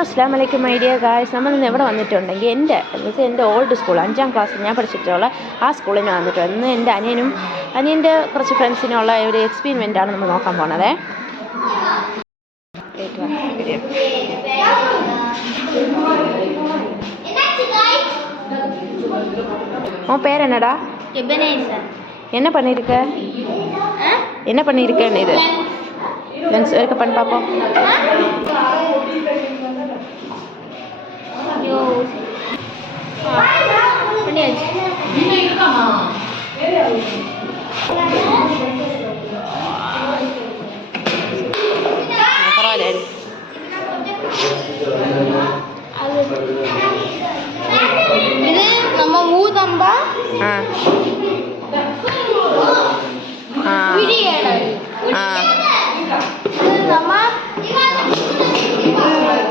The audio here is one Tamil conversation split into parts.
ഹലോ അസ്സലാമു അലൈക്കും മൈ ഡിയർ ഗായ്സ്. നമ്മളിന്ന് എവിടെ വന്നിട്ടുണ്ടെങ്കിൽ എൻ്റെ ഓൾഡ് സ്കൂൾ 5ാം ക്ലാസ്സിൽ ഞാൻ പഠിച്ചിട്ടുള്ള ആ സ്കൂളിന് വന്നിട്ടുണ്ട്. ഇന്ന് എൻ്റെ അനിയൻ്റെ കുറച്ച് ഫ്രണ്ട്സിനുള്ള ഒരു എക്സ്പെരിമെൻ്റാണ് നമ്മൾ നോക്കാൻ പോണത്. പേരെന്നടാ? என்ன பண்ணியிருக்க இது லென்ஸ் இருக்க பண்ணி பார்ப்போம். பரவாயில்ல. இது நம்ம ஊதம்பா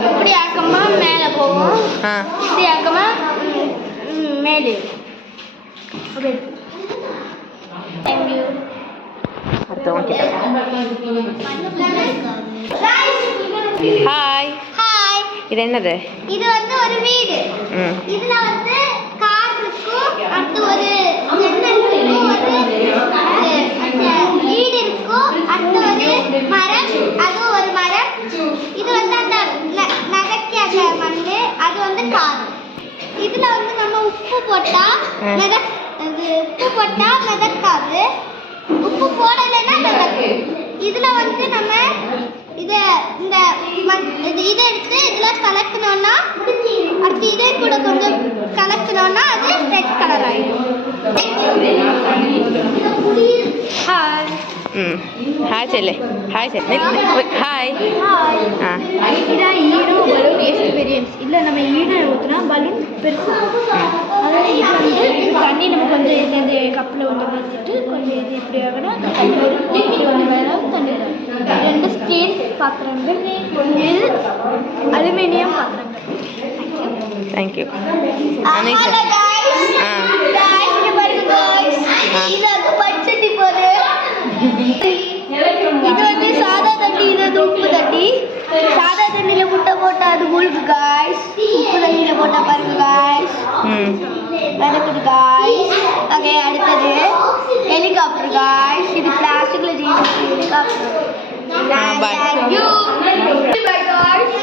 இப்படி ஆக்கமா மேல போகும், இப்படி ஆக்கமா மேலே. Okay, thank you. Hi hi. இது என்னது? இது வந்து ஒரு வீடு. இதுல வந்து கார் இருக்கும், அடுத்து ஒரு ஜன்னல் இருக்கும், ஒரு வீடு இருக்கும், அடுத்து ஒரு மரம், அது ஒரு மரம். இது வந்து அந்த நகைக்கு அந்த மண்ணு, அது வந்து கார். இதுல வந்து நம்ம உப்பு போட்டா மிதக்காது, உப்பு போடலைன்னா மிதக்கும். இதுல வந்து நம்ம இதை எடுத்து இதுல கலக்கணும்னா, அடுத்து இதே கூட கொஞ்சம் கலக்கணும்னா அது ரெட் கலர் ஆயிடும். ஹாய். ஹாய் செல்லே. ஹாய் செல்லே. ஹாய். இதான் ஈரோ பலூன் எக்ஸ்பீரியன்ஸ். இல்லை நம்ம ஈரோ ஊற்றினா பலூன் பெருசாக, அதனால் இது வந்து தண்ணி நம்ம கொஞ்சம் இந்த கப்பில் கொஞ்சம் ஊற்றிட்டு கொஞ்சம் இது எப்படி ஆகணும் தண்ணி வரும், இது கொஞ்சம் வேணும் தண்ணி வரும். 2 ஸ்டீல் பாத்திரங்கள், இது அலுமினியம் பாத்திரங்கள். தேங்க்யூ. இது வந்து சாதா தண்ணி, இது வந்து உப்பு தண்ணி. சாதா தண்ணியில முட்டை போட்டா அது முழுக்கு காய்ஸ், உப்பு தண்ணியில போட்டா பாருங்க காய்ஸ் நடக்குது காய்ஸ். ஓகே, அடுத்தது ஹெலிகாப்டர் காய்ஸ். இது பிளாஸ்டிக்ல செய்யற helicopter. Thank you. By guys.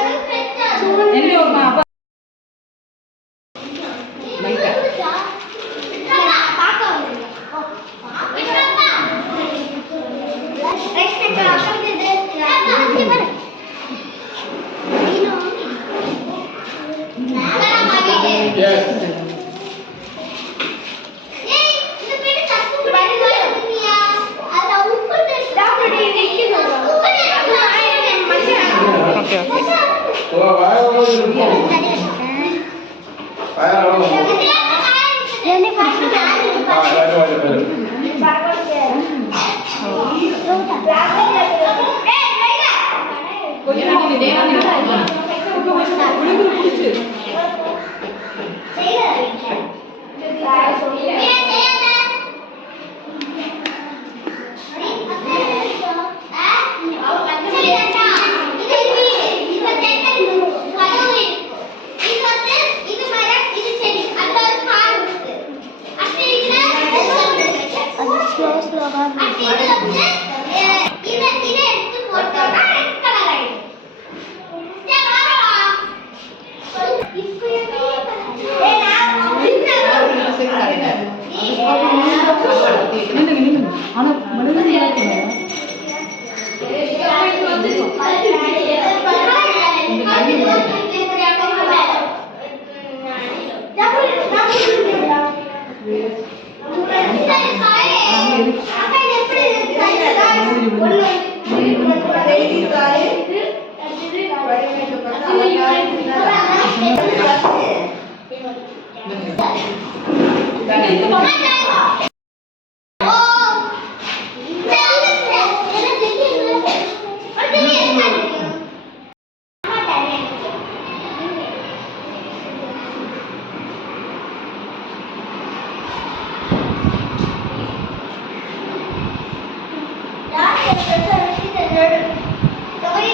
Sorry.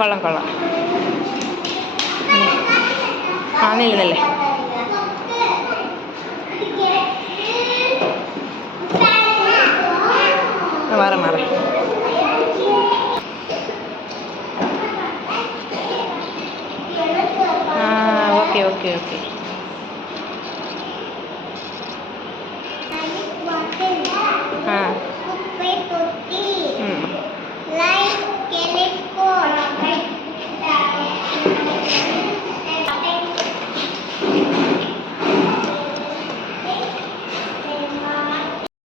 കൊള്ളാം കൊള്ളാം. ആ നില്ലേ മാറി. ആ ഓക്കെ.